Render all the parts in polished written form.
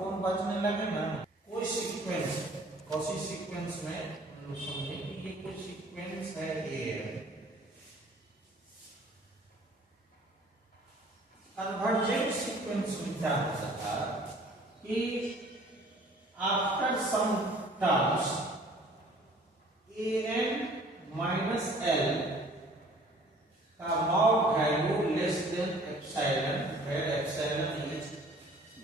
Phone बजने लगे ना, कोई सीक्वेंस, कौसी सीक्वेंस में हम लोग समझे कि ये कोई सीक्वेंस है ए, कन्वर्जेंट सीक्वेंस में क्या होता था कि after some terms an minus L का mod value less than epsilon, where epsilon is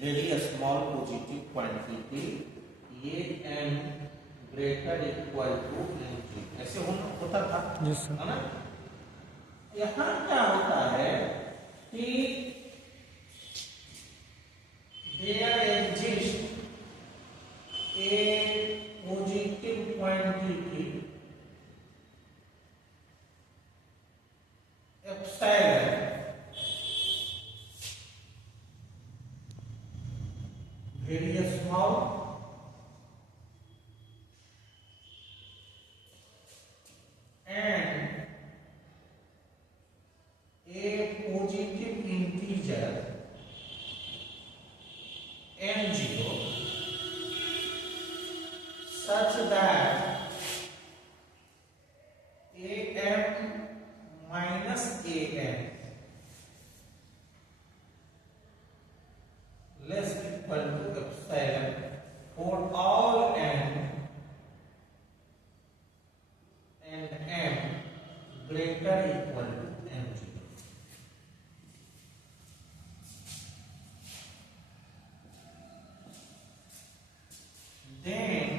very small positive quantity, ये n greater equal to n, ऐसे होता था, है ना। यहाँ क्या होता है कि there exists a positive quantity epsilon very small and a positive integer n0 such that am minus an less equal to epsilon for all n and m greater equal to n0. Then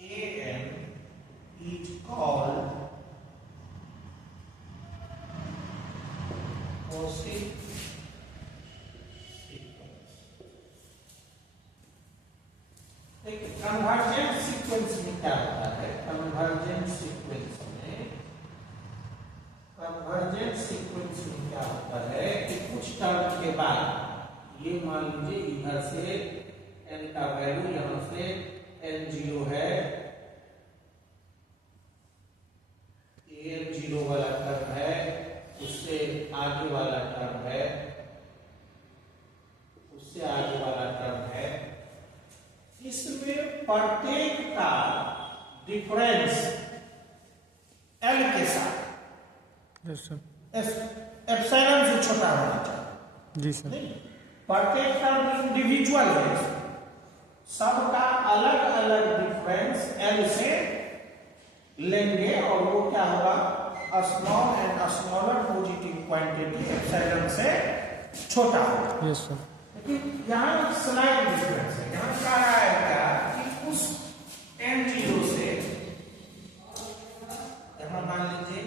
an is called Cauchy sequence. देखिए convergent sequence में क्या होता है, convergent sequence में क्या होता है कि कुछ टर्म के बाद ये मान लीजिए इधर से n का वैल्यू यहां से n0 है, an0 वाला टर्म है, उससे आगे वाला टर्म है, उससे आगे वाला टर्म है, इसमें प्रत्येक का डिफरेंस l के साथ एप्सिलॉन से छोटा होना चाहिए। जी सर। प्रत्येक टर्म इंडिविजुअल है, सबका अलग अलग डिफरेंस एल से लेंगे और वो क्या होगा, small and smaller positive quantity epsilon से छोटा होगा। Yes sir. लेकिन यहाँ स्लाइड डिफरेंस है, यहाँ कहा है क्या कि उस n0 से, यहाँ मान लीजिए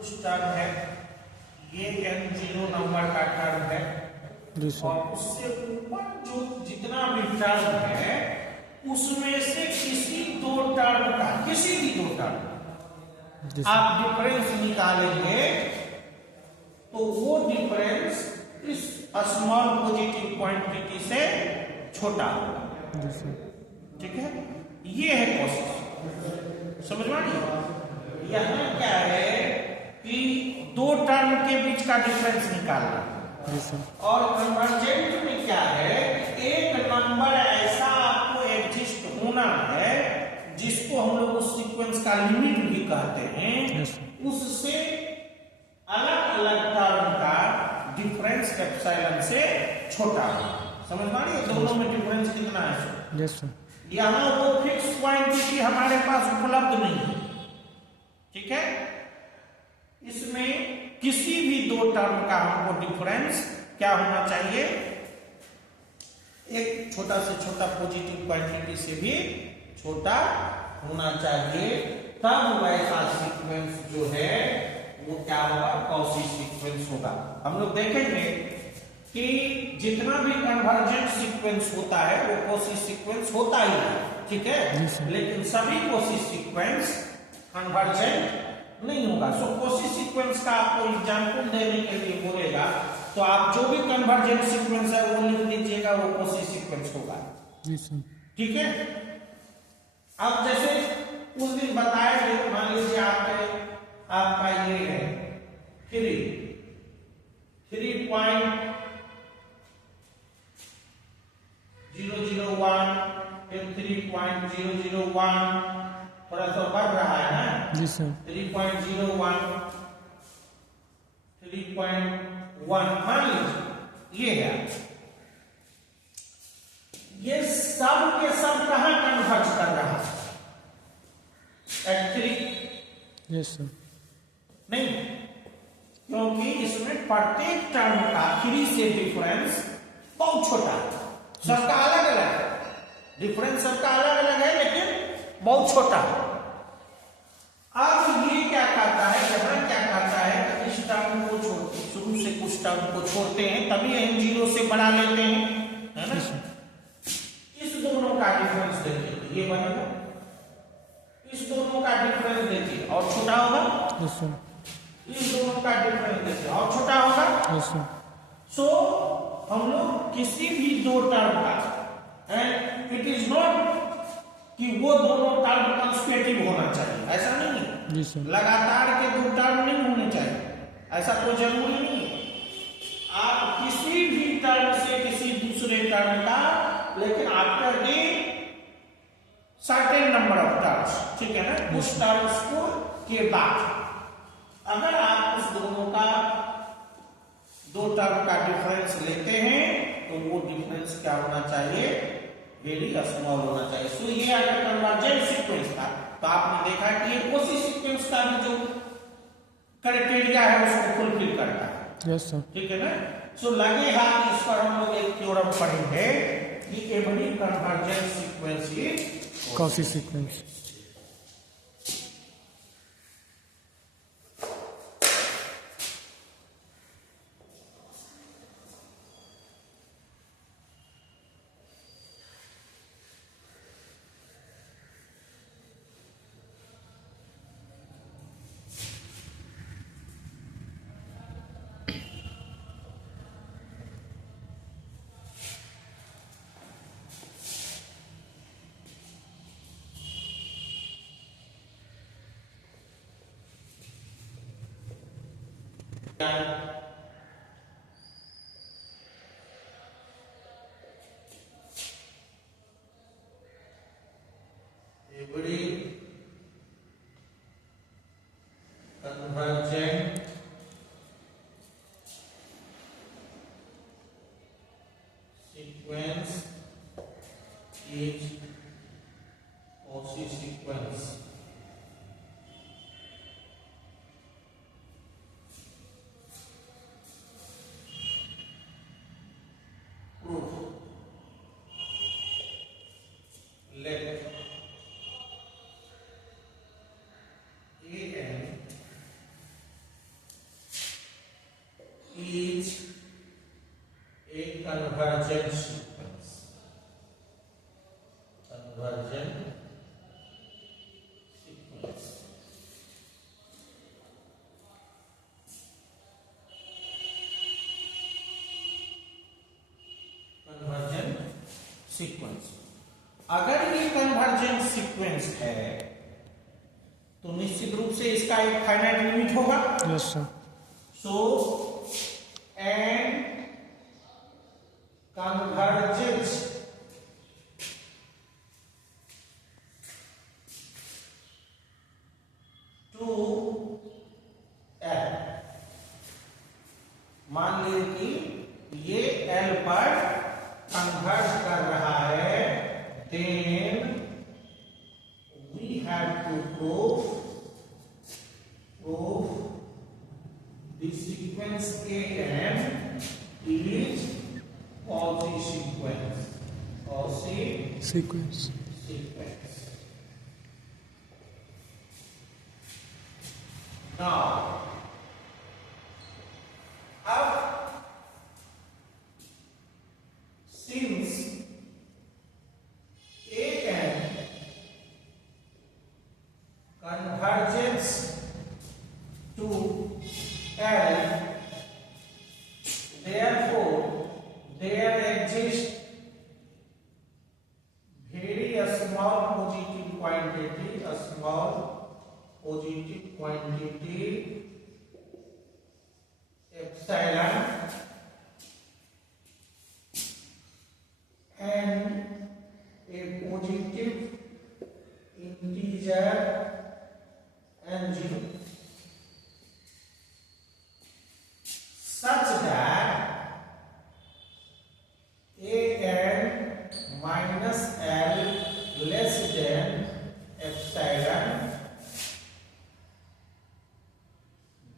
उस टर्म है, ये n0 नंबर का टर्म है, और उससे ऊपर जो जितना भी टर्म है उसमें से किसी दो टर्म का, किसी भी दो टर्म आप डिफरेंस निकालेंगे तो वो डिफरेंस इस स्मॉल पॉजिटिव क्वांटिटी से छोटा होगा। ठीक है, ये है कोशिश, समझ में आ रही? यहाँ क्या है कि दो टर्म के बीच का डिफरेंस निकालना, और कन्वर्जेंट में क्या है कि एक नंबर ऐसा आपको एग्जिस्ट होना है जिसको हम लोग उस सीक्वेंस का लिमिट भी कहते हैं, उससे अलग अलग टर्म का डिफरेंस एप्सिलॉन से छोटा है। समझ पा रही है? दोनों में डिफरेंस कितना है? Yes sir. यहाँ वो फिक्स क्वांटिटी हमारे पास उपलब्ध नहीं है, ठीक है। इसमें किसी भी दो टर्म का हमको डिफरेंस क्या होना चाहिए, एक छोटा से छोटा पॉजिटिव क्वांटिटी से भी छोटा होना चाहिए, तब वैसा सीक्वेंस जो है वो क्या होगा, कॉची सीक्वेंस होगा। हम लोग देखेंगे कि जितना भी कन्वर्जेंट सीक्वेंस होता है वो कॉची सीक्वेंस होता ही है, ठीक है, लेकिन सभी कॉची सीक्वेंस कन्वर्जेंट नहीं होगा। सो कॉची सीक्वेंस का आपको एग्जांपल देने के लिए बोलेगा तो आप जो भी कन्वर्जेंट सीक्वेंस है वो लिख दीजिएगा, वो कॉची सीक्वेंस होगा, ठीक है। अब जैसे उस दिन बताया, मान लीजिए आपका ये है 3.001, फिर 3.001, थोड़ा सा बढ़ रहा है ना जी सर। 3.01, 3.1 मान लीजिए ये है। ये सब के सब कहां कन्वर्ट कर रहा है? At 3 yes sir. नहीं, क्योंकि इसमें प्रत्येक टर्म का 3 से डिफरेंस बहुत छोटा है। सबका अलग अलग है, डिफरेंस सबका अलग अलग है, लेकिन बहुत छोटा है। अब ये क्या करता है, यहाँ क्या करता है, इस टर्म को छोड़ते, शुरू से कुछ टर्म को छोड़ते हैं, तभी n0 से बढ़ा लेते हैं, है ना। इस दोनों का डिफरेंस देखिए, ये बनेगा, इस दोनों का डिफरेंस देखिए और छोटा होगा, इस दोनों का डिफरेंस देखिए और छोटा होगा। सो हम लोग किसी भी दो टर्म का, एंड इट इज नॉट कि वो दोनों टर्म कंसेक्यूटिव होना चाहिए, ऐसा नहीं है। लगातार के दो टर्म नहीं होने चाहिए, ऐसा कोई जरूरी नहीं है। आप किसी भी टर्म से किसी दूसरे टर्म का, लेकिन after the certain number of terms, ठीक है ना, उस टर्म्स को के बाद अगर आप उस दोनों का दो टर्म का डिफरेंस लेते हैं तो वो डिफरेंस क्या होना चाहिए, वेरी स्मॉल होना चाहिए। सो ये अगर कन्वर्जेंट सीक्वेंस था तो आपने देखा कि ये उसी सीक्वेंस का भी जो क्राइटेरिया है उसको फुलफिल करता है। Yes sir. ठीक है ना। सो लगे हाथ इस पर हम लोग एक थ्योरम पढ़ेंगे कि every convergent sequence is Cauchy sequence. every convergent sequence is Cauchy sequence. Proof. Let an is a convergent sequence. Convergent sequence. Convergent sequence. अगर ये कन्वर्जेंट सीक्वेंस है तो निश्चित रूप से इसका एक फाइनाइट लिमिट होगा। Yes sir. So and convergence to L, मान लीजिए कि ये एल पर कन्वर्ज कर रहा है, then we have to prove the sequence AN is Cauchy sequence. Cauchy sequence. sequence. Now, अब since AN convergence to L, therefore there exists very small positive quantity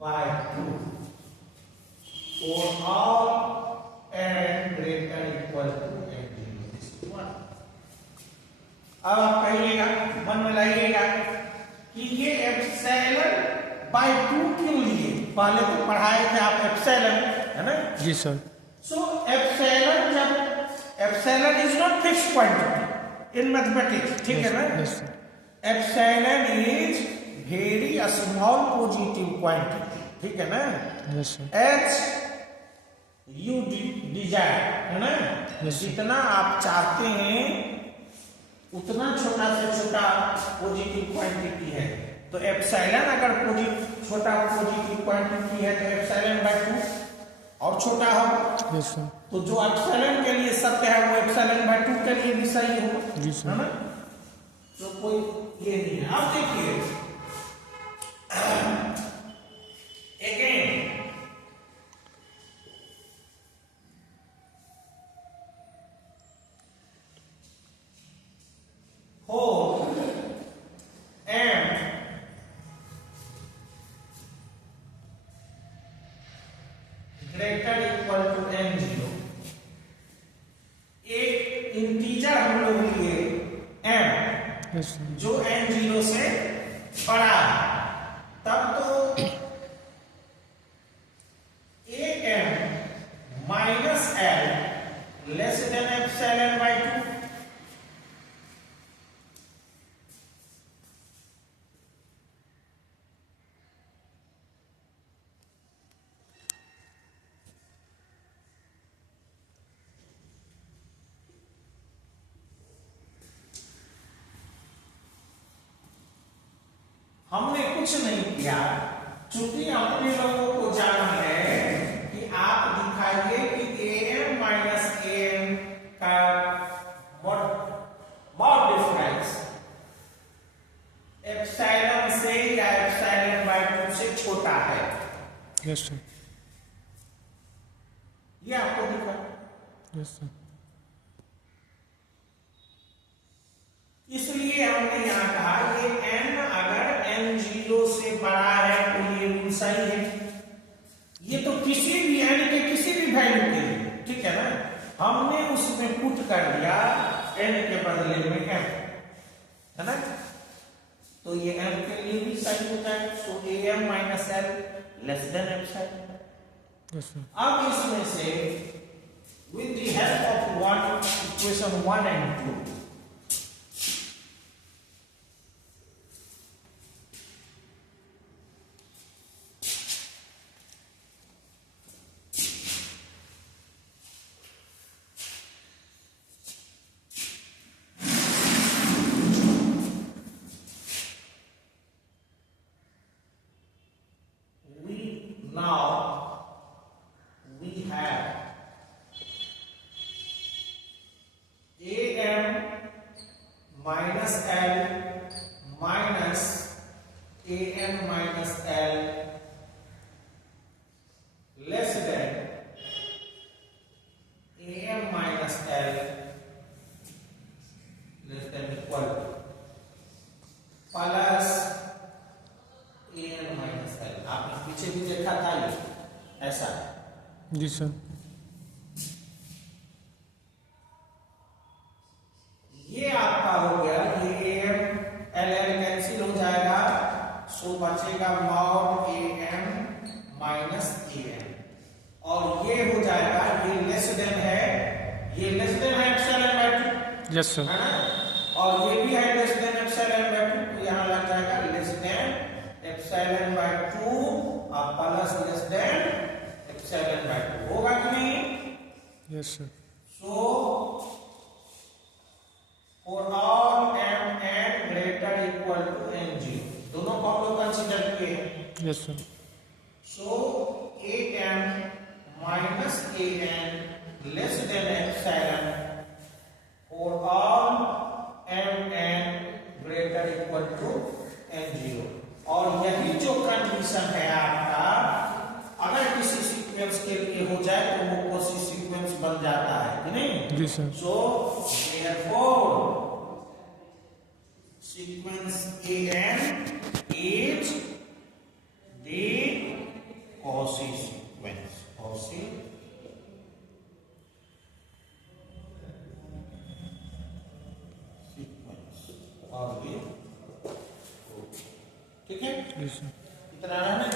by 2 for all n greater equal to n0 is 1. अब आप कहिएगा, मन में लाइएगा कि ये epsilon bye 2 क्यों लिए? पहले तो पढ़ाए थे आप एप्सिलॉन, है ना? जी सर। सो एप्सिलॉन, जब epsilon is not fixed quantity in mathematics, ठीक है ना? Yes sir. Epsilon is very small positive quantity, ठीक है ना? Yes sir. H you desire, है ना? जितना आप चाहते हैं उतना छोटा से छोटा पॉजिटिव क्वांटिटी है, तो एप्सिलॉन अगर छोटा पॉजिटिव क्वांटिटी है तो एप्सिलॉन बाय 2 और छोटा होगा। Yes sir. तो जो एप्सिलॉन के लिए सत्य है वो एप्सिलॉन बाय 2 के लिए भी सही होगा, जी सर। है ना? तो कोई ये नहीं है। अब देखिए again whole m greater equal to n0, एक इंटीजर हम लोग लिए m यस सर। जो n0 से बड़ा है, तब तो am minus l less than epsilon bye 2। हमने कुछ नहीं किया, चूंकि अपने लोगों को जाना है कि आप दिखाइए कि am माइनस am का व्हाट डिफरेंस एप्सिलॉन से या एप्सिलॉन बाय 2 से छोटा है। Yes sir. ये आपको दिखा। Yes sir. इसलिए हमने यहां कहा ये n अगर n0 से बड़ा है तो ये रूल सही है। ये तो किसी भी n के किसी भी वैल्यू के लिए, ठीक है ना? हमने उसमें पुट कर दिया n के बदले में m, है ना? तो ये m के लिए भी सही होता है। सो am minus l less than epsilon. Yes sir. अब इसमें से with the help of equation 1 and 2 we have am minus l minus am minus l less than am minus l less than equal to plus am minus l। आपने पीछे भी देखा था ये ऐसा। जी सर। ये आपका हो गया, ये am l कैंसिल हो जाएगा, सो बचेगा मॉड am माइनस am, और ये हो जाएगा, ये लेस देन है, ये लेस देन है एप्सिलॉन बाय 2, यस सर। है ना? और ये भी है लेस देन एप्सिलॉन बाय 2, तो यहाँ लग जाएगा लेस देन एप्सिलॉन बाय 2 और plus less than epsilon bye 2। होगा कि नहीं? Yes sir. So for all m n greater equal to n0, दोनों को हम लोग कंसीडर किए हैं। Yes sir. So am minus an less than epsilon for all m n greater equal to n0, और यही जो कंडीशन है आपका, अगर किसी सीक्वेंस के लिए हो जाए तो वो कोसी सीक्वेंस बन जाता है कि नहीं? जी sir. So therefore sequence an is the जी सर इतना है ना